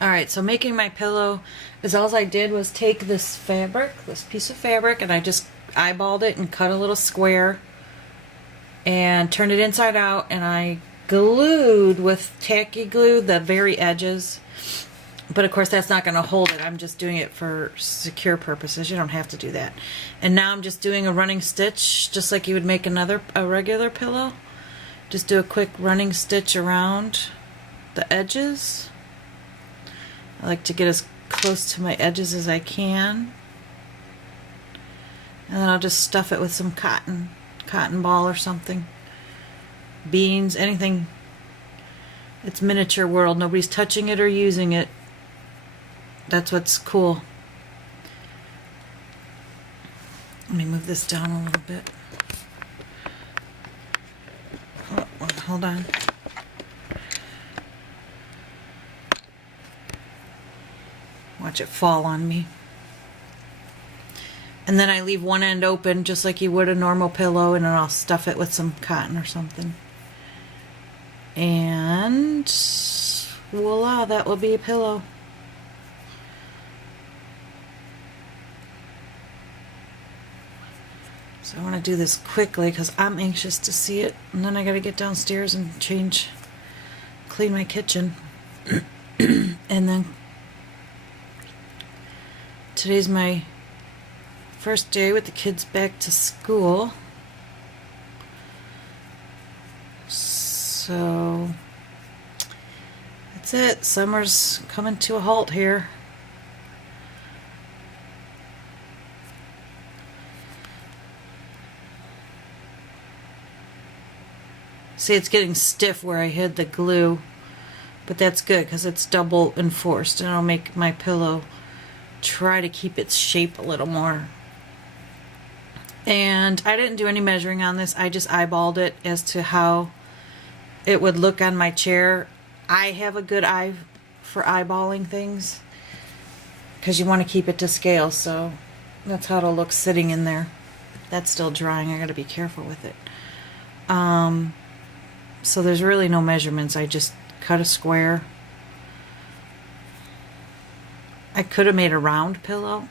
Alright, so making my pillow is all I did was take this fabric, this piece of fabric, and I just eyeballed it and cut a little square and turned it inside out, and I glued with tacky glue the very edges. But of course that's not going to hold it. I'm just doing it for secure purposes. You don't have to do that. And now I'm just doing a running stitch, just like you would make a regular pillow. Just do a quick running stitch around the edges. I like to get as close to my edges as I can. And then I'll just stuff it with some cotton ball or something. Beans, anything. It's miniature world. Nobody's touching it or using it. That's what's cool. Let me move this down a little bit. Oh, hold on. Watch it fall on me. And then I leave one end open just like you would a normal pillow, and then I'll stuff it with some cotton or something. And voila, that will be a pillow. So I want to do this quickly because I'm anxious to see it, and then I got to get downstairs and clean my kitchen. And then today's my first day with the kids back to school. So that's it. Summer's coming to a halt here. See, it's getting stiff where I hid the glue, but that's good because it's double enforced, and it'll make my pillow try to keep its shape a little more. And I didn't do any measuring on this. I just eyeballed it as to how it would look on my chair. I have a good eye for eyeballing things because you want to keep it to scale, so that's how it'll look sitting in there. That's still drying. I got to be careful with it. So there's really no measurements. I just cut a square. I could have made a round pillow.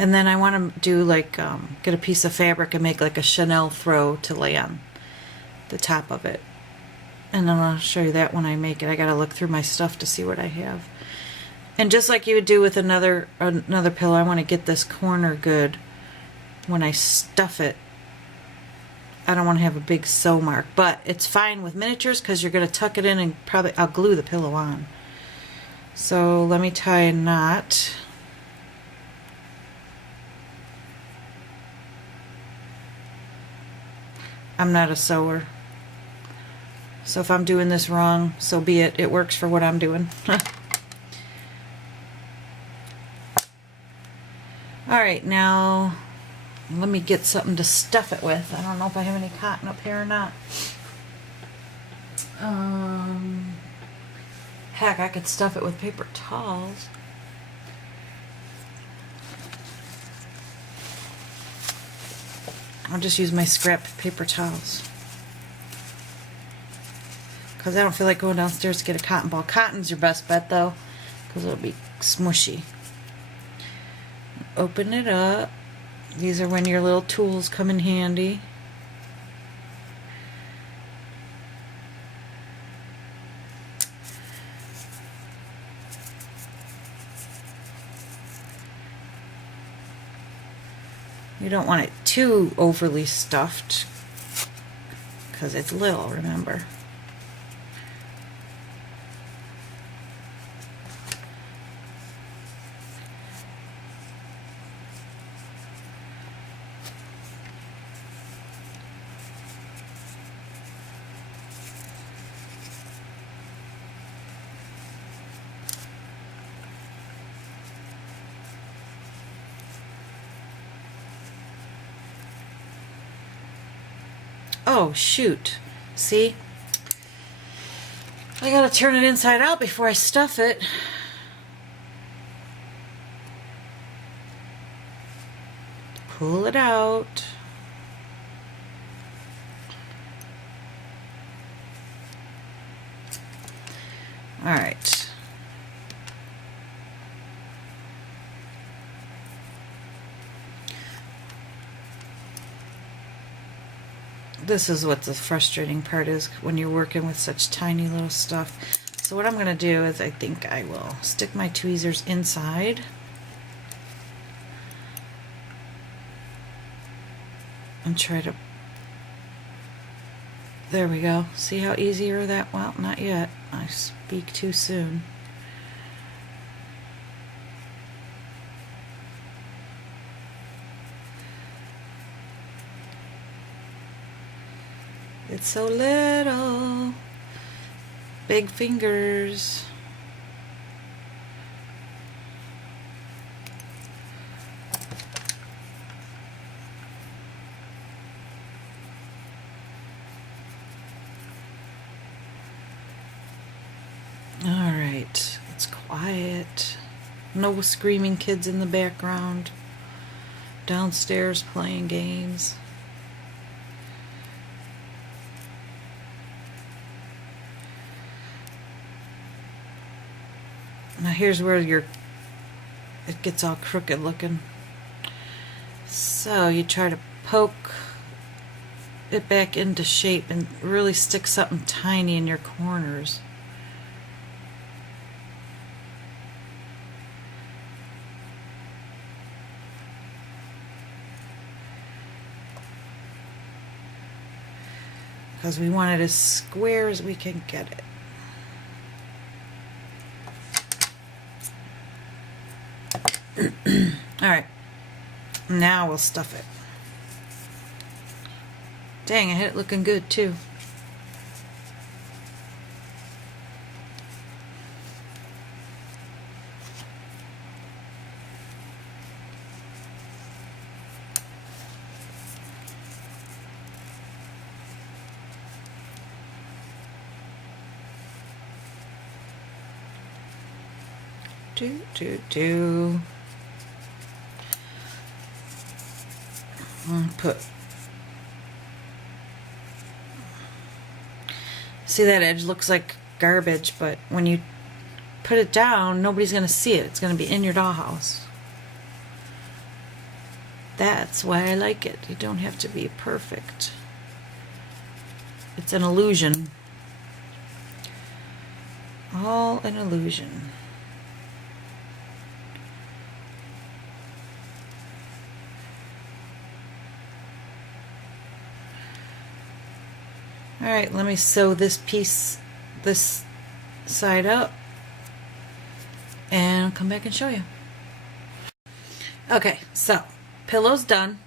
And then I want to do like, get a piece of fabric and make like a Chanel throw to lay on the top of it. And then I'll show you that when I make it. I gotta look through my stuff to see what I have. And just like you would do with another pillow, I want to get this corner good when I stuff it. I don't want to have a big sew mark, but it's fine with miniatures because you're going to tuck it in and probably I'll glue the pillow on. So let me tie a knot. I'm not a sewer, so if I'm doing this wrong, so be it. It works for what I'm doing. Alright, now let me get something to stuff it with. I don't know if I have any cotton up here or not. Heck, I could stuff it with paper towels. I'll just use my scrap paper towels because I don't feel like going downstairs to get a cotton ball. Cotton's your best bet though because it'll be smushy. Open it up. These are when your little tools come in handy. You don't want it too overly stuffed because it's little, remember. Oh, shoot. See? I gotta turn it inside out before I stuff it. Pull it out. Alright. This is what the frustrating part is when you're working with such tiny little stuff. So what I'm going to do is I think I will stick my tweezers inside. And try to... There we go. See how easier that... Well, not yet. I speak too soon. It's so little. Big fingers. All right, it's quiet. No screaming kids in the background. Downstairs playing games. Now here's where it gets all crooked looking. So you try to poke it back into shape and really stick something tiny in your corners. Because we want it as square as we can get it. Alright, now we'll stuff it. Dang, I had it looking good too. See, that edge looks like garbage, but when you put it down, nobody's going to see it. It's going to be in your dollhouse. That's why I like it. You don't have to be perfect. It's an illusion. All an illusion. Alright, let me sew this side up, and I'll come back and show you. Okay, so, pillow's done.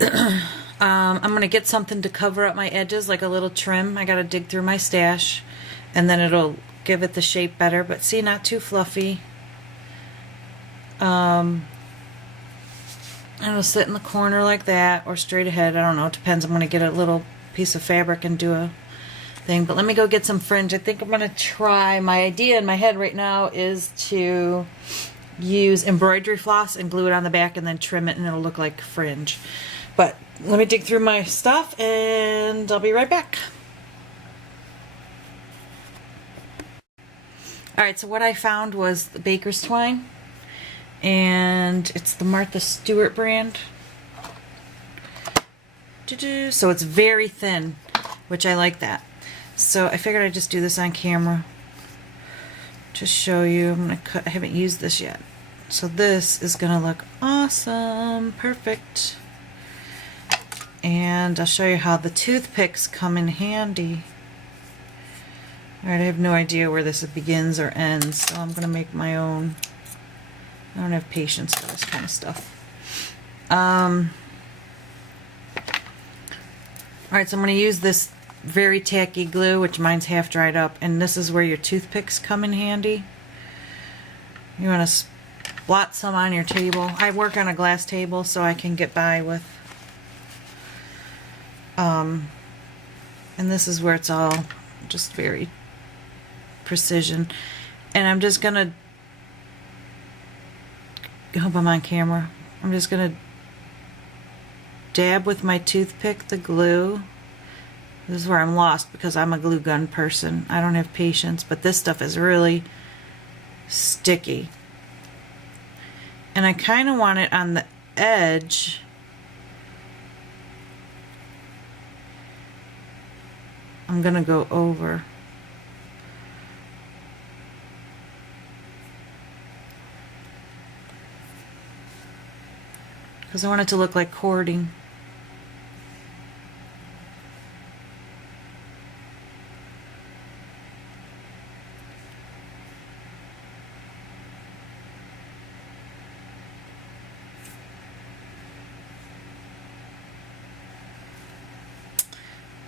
I'm going to get something to cover up my edges, like a little trim. I got to dig through my stash, and then it'll give it the shape better, but see, not too fluffy. And it'll sit in the corner like that, or straight ahead, I don't know, it depends. I'm going to get a little piece of fabric and do a thing, but let me go get some fringe. I think I'm going to try, my idea in my head right now is to use embroidery floss and glue it on the back and then trim it and it'll look like fringe. But let me dig through my stuff and I'll be right back. Alright, so what I found was the baker's twine, and it's the Martha Stewart brand. So it's very thin, which I like that. So I figured I'd just do this on camera to show you. I'm gonna cut. I haven't used this yet, so this is gonna look awesome, perfect. And I'll show you how the toothpicks come in handy. All right, I have no idea where this begins or ends, so I'm gonna make my own. I don't have patience for this kind of stuff. Alright, so I'm going to use this very tacky glue, which mine's half dried up, and this is where your toothpicks come in handy. You want to blot some on your table. I work on a glass table, so I can get by with... and this is where it's all just very precision. And I'm just going to... I hope I'm on camera. I'm just going to dab with my toothpick the glue, and then This is where I'm lost because I'm a glue gun person. I don't have patience, but this stuff is really sticky. And I kind of want it on the edge. I'm gonna go over. Because I want it to look like cording.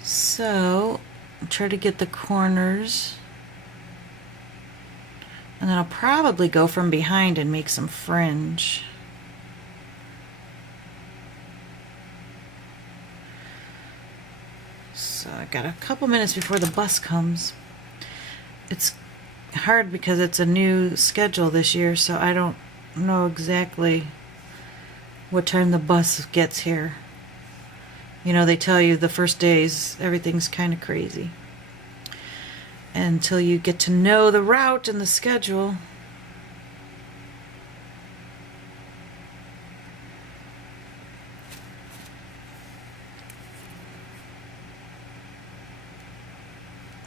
So, try to get the corners. And then I'll probably go from behind and make some fringe. So I got a couple minutes before the bus comes. It's hard because it's a new schedule this year, so I don't know exactly what time the bus gets here. You know, they tell you the first days everything's kind of crazy. Until you get to know the route and the schedule.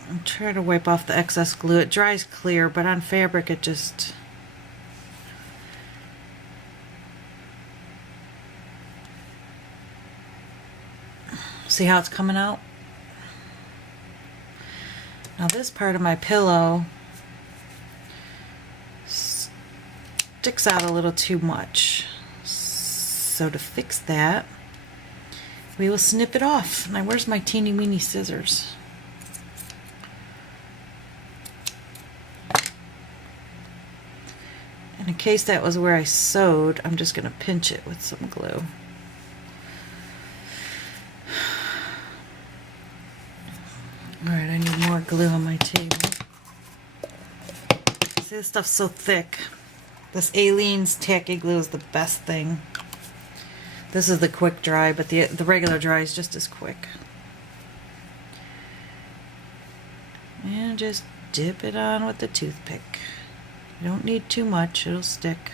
I'm trying to wipe off the excess glue. It dries clear, but on fabric it just... See how it's coming out? Now this part of my pillow sticks out a little too much. So to fix that, we will snip it off. Now where's my teeny weeny scissors? And in case that was where I sewed, I'm just going to pinch it with some glue. Alright, I need more glue on my table. See, this stuff's so thick. This Aleene's tacky glue is the best thing. This is the quick dry, but the regular dry is just as quick. And just dip it on with the toothpick. You don't need too much, it'll stick.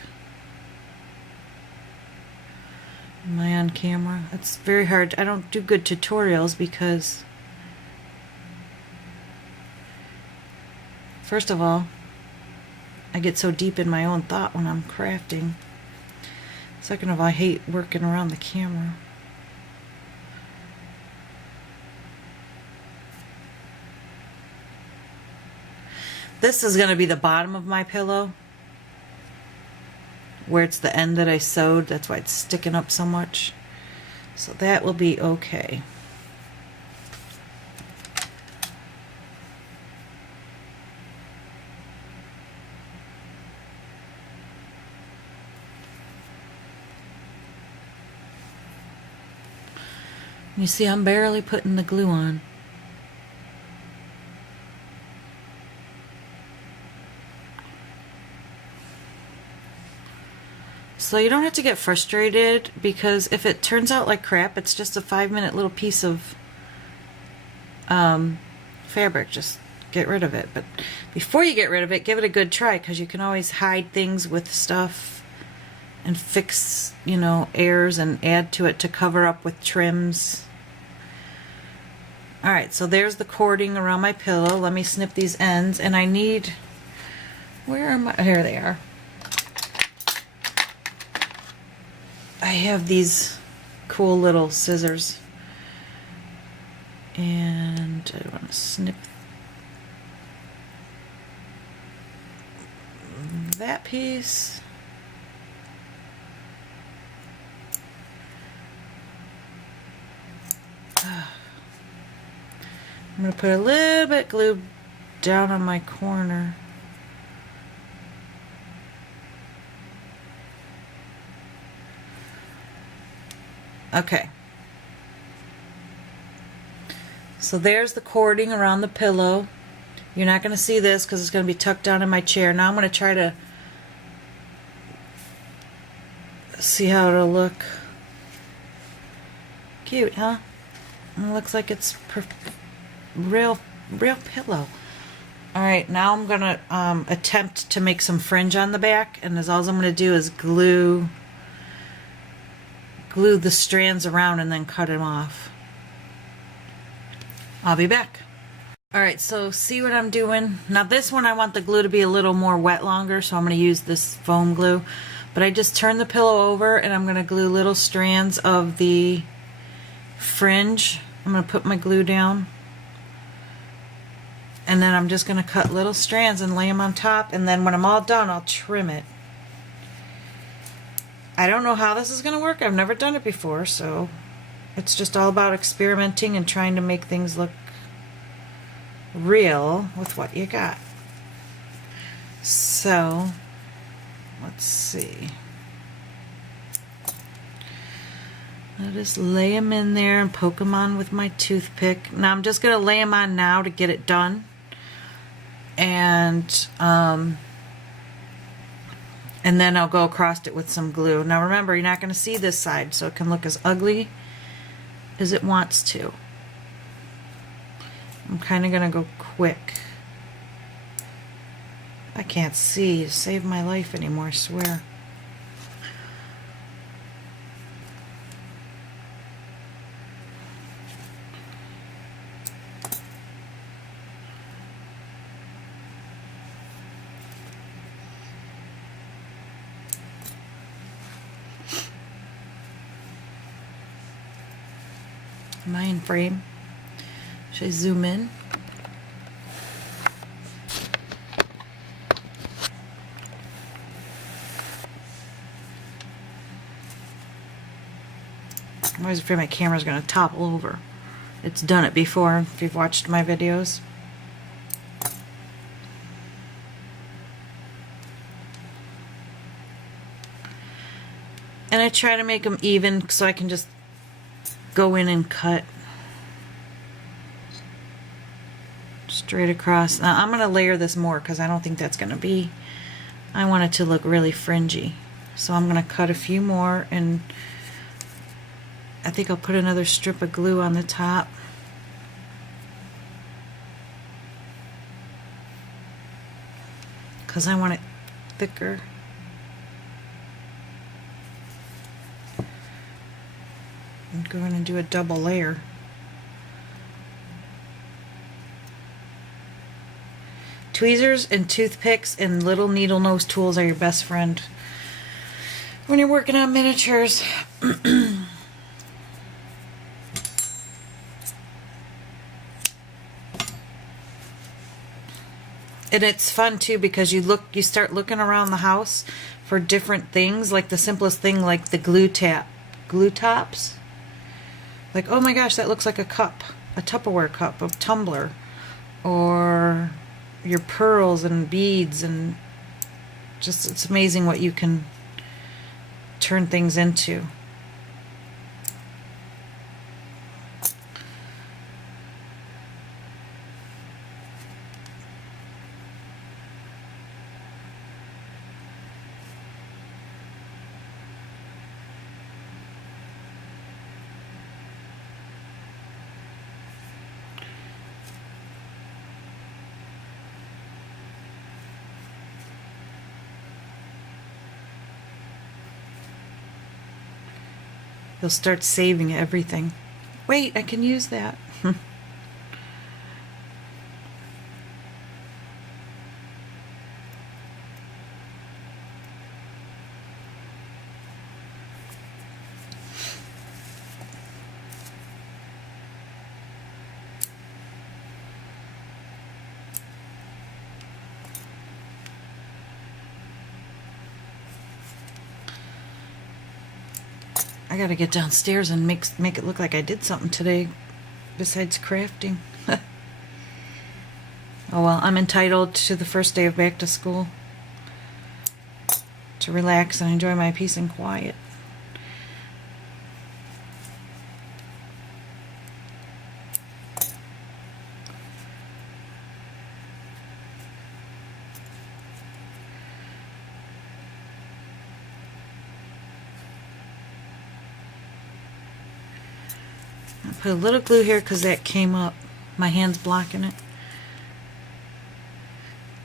Am I on camera? It's very hard. I don't do good tutorials because first of all, I get so deep in my own thought when I'm crafting. Second of all, I hate working around the camera. This is going to be the bottom of my pillow, where it's the end that I sewed. That's why it's sticking up so much. So that will be okay. You see, I'm barely putting the glue on. So you don't have to get frustrated, because if it turns out like crap, it's just a 5-minute little piece of fabric. Just get rid of it. But before you get rid of it, give it a good try, because you can always hide things with stuff and fix, you know, errors and add to it to cover up with trims. Alright, so there's the cording around my pillow. Let me snip these ends, and I need, where are my, here they are. I have these cool little scissors, and I want to snip that piece. I'm going to put a little bit glue down on my corner. Okay. So there's the cording around the pillow. You're not going to see this because it's going to be tucked down in my chair. Now I'm going to try to see how it'll look. Cute, huh? It looks like it's real pillow. All right, now I'm gonna attempt to make some fringe on the back, and all I'm gonna do is glue the strands around and then cut them off. I'll be back. All right, so see what I'm doing? Now this one I want the glue to be a little more wet longer, so I'm gonna use this foam glue. But I just turned the pillow over and I'm gonna glue little strands of the fringe. I'm gonna put my glue down. And then I'm just gonna cut little strands and lay them on top, and then when I'm all done, I'll trim it. I don't know how this is gonna work. I've never done it before, so it's just all about experimenting and trying to make things look real with what you got. So, let's see. I'll just lay them in there and poke them on with my toothpick. Now I'm just gonna lay them on now to get it done. And then I'll go across it with some glue. Now remember, you're not going to see this side, so it can look as ugly as it wants to. I'm kind of going to go quick. I can't see to save my life anymore, I swear. Am I in frame? Should I zoom in? I'm always afraid my camera's going to topple over. It's done it before if you've watched my videos. And I try to make them even so I can just go in and cut straight across. Now I'm going to layer this more because I don't think that's going to be, I want it to look really fringy. So I'm going to cut a few more, and I think I'll put another strip of glue on the top. Because I want it thicker. I'm going to do a double layer. Tweezers and toothpicks and little needle nose tools are your best friend when you're working on miniatures. And it's fun too because you start looking around the house for different things, like the simplest thing, like the glue tops. Like, oh my gosh, that looks like a cup, a Tupperware cup, a tumbler, or your pearls and beads, and just, it's amazing what you can turn things into. You'll start saving everything. Wait, I can use that. I gotta get downstairs and make it look like I did something today besides crafting. Oh well, I'm entitled to the first day of back to school to relax and enjoy my peace and quiet. Put a little glue here because that came up. My hand's blocking it.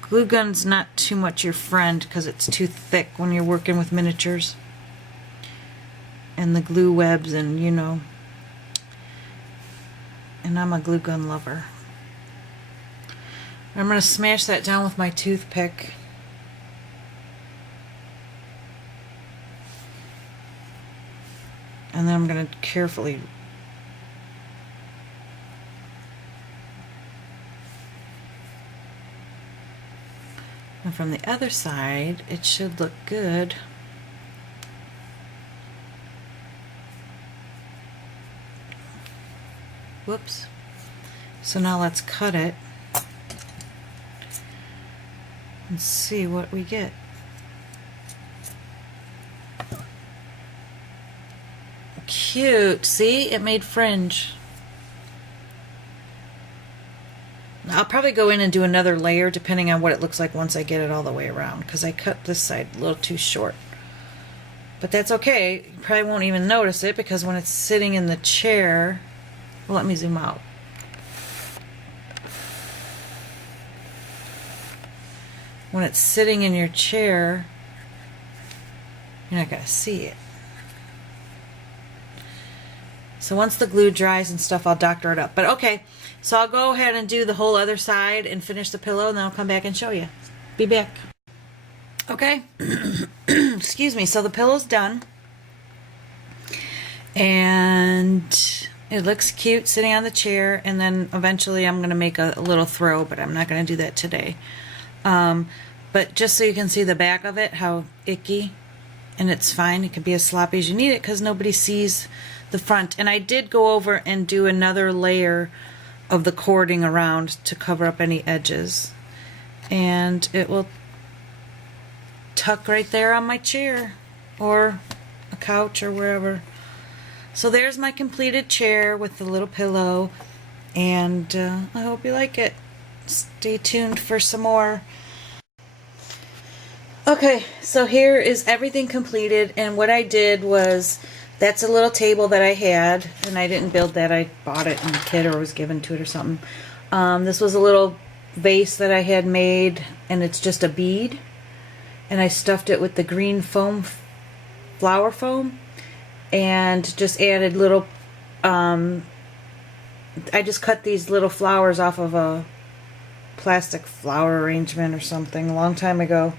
Glue gun's not too much your friend because it's too thick when you're working with miniatures. And the glue webs and, you know. And I'm a glue gun lover. I'm going to smash that down with my toothpick. And then I'm going to carefully and from the other side it should look good. Whoops. So now let's cut it and see what we get. Cute. See, it made fringe. I'll probably go in and do another layer depending on what it looks like once I get it all the way around, because I cut this side a little too short. But that's okay. You probably won't even notice it because when it's sitting in the chair, well, let me zoom out. When it's sitting in your chair, you're not going to see it. So once the glue dries and stuff, I'll doctor it up. But okay, so I'll go ahead and do the whole other side and finish the pillow, and then I'll come back and show you. Be back. Okay. Excuse me. So the pillow's done. And it looks cute sitting on the chair. And then eventually I'm going to make a little throw, but I'm not going to do that today. But just so you can see the back of it, how icky. And it's fine. It can be as sloppy as you need it because nobody sees the front. And I did go over and do another layer of the cording around to cover up any edges. And it will tuck right there on my chair or a couch or wherever. So there's my completed chair with the little pillow. And I hope you like it. Stay tuned for some more. Okay, so here is everything completed, and what I did was, that's a little table that I had, and I didn't build that, I bought it in a kit or was given to it or something. This was a little vase that I had made, and it's just a bead, and I stuffed it with the green foam, flower foam, and just added little, I just cut these little flowers off of a plastic flower arrangement or something a long time ago.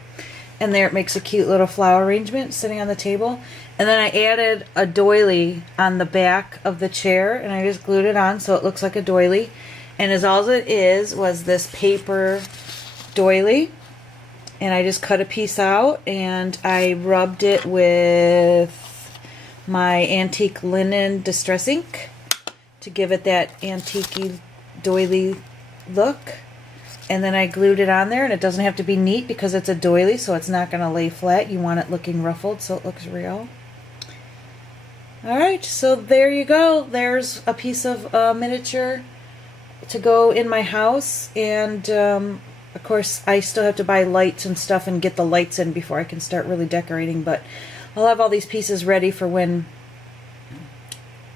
And there it makes a cute little flower arrangement sitting on the table. And then I added a doily on the back of the chair, and I just glued it on so it looks like a doily. And as all it is was this paper doily. And I just cut a piece out and I rubbed it with my antique linen distress ink to give it that antique-y doily look. And then I glued it on there, and it doesn't have to be neat because it's a doily, so it's not going to lay flat. You want it looking ruffled so it looks real. Alright, so there you go. There's a piece of miniature to go in my house. And of course I still have to buy lights and stuff and get the lights in before I can start really decorating. But I'll have all these pieces ready for when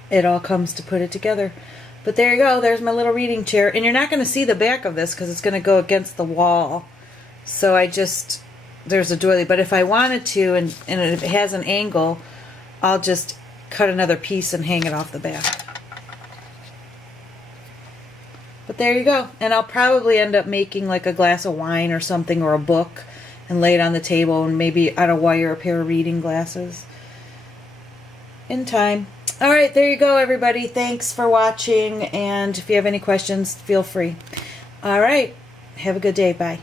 it all comes to put it together. But there you go, there's my little reading chair. And you're not going to see the back of this because it's going to go against the wall. So there's a doily. But if I wanted to, and if it has an angle, I'll just cut another piece and hang it off the back. But there you go. And I'll probably end up making like a glass of wine or something, or a book, and lay it on the table, and maybe out of wire a pair of reading glasses in time. Alright, there you go, everybody. Thanks for watching, and if you have any questions, feel free. Alright, have a good day. Bye.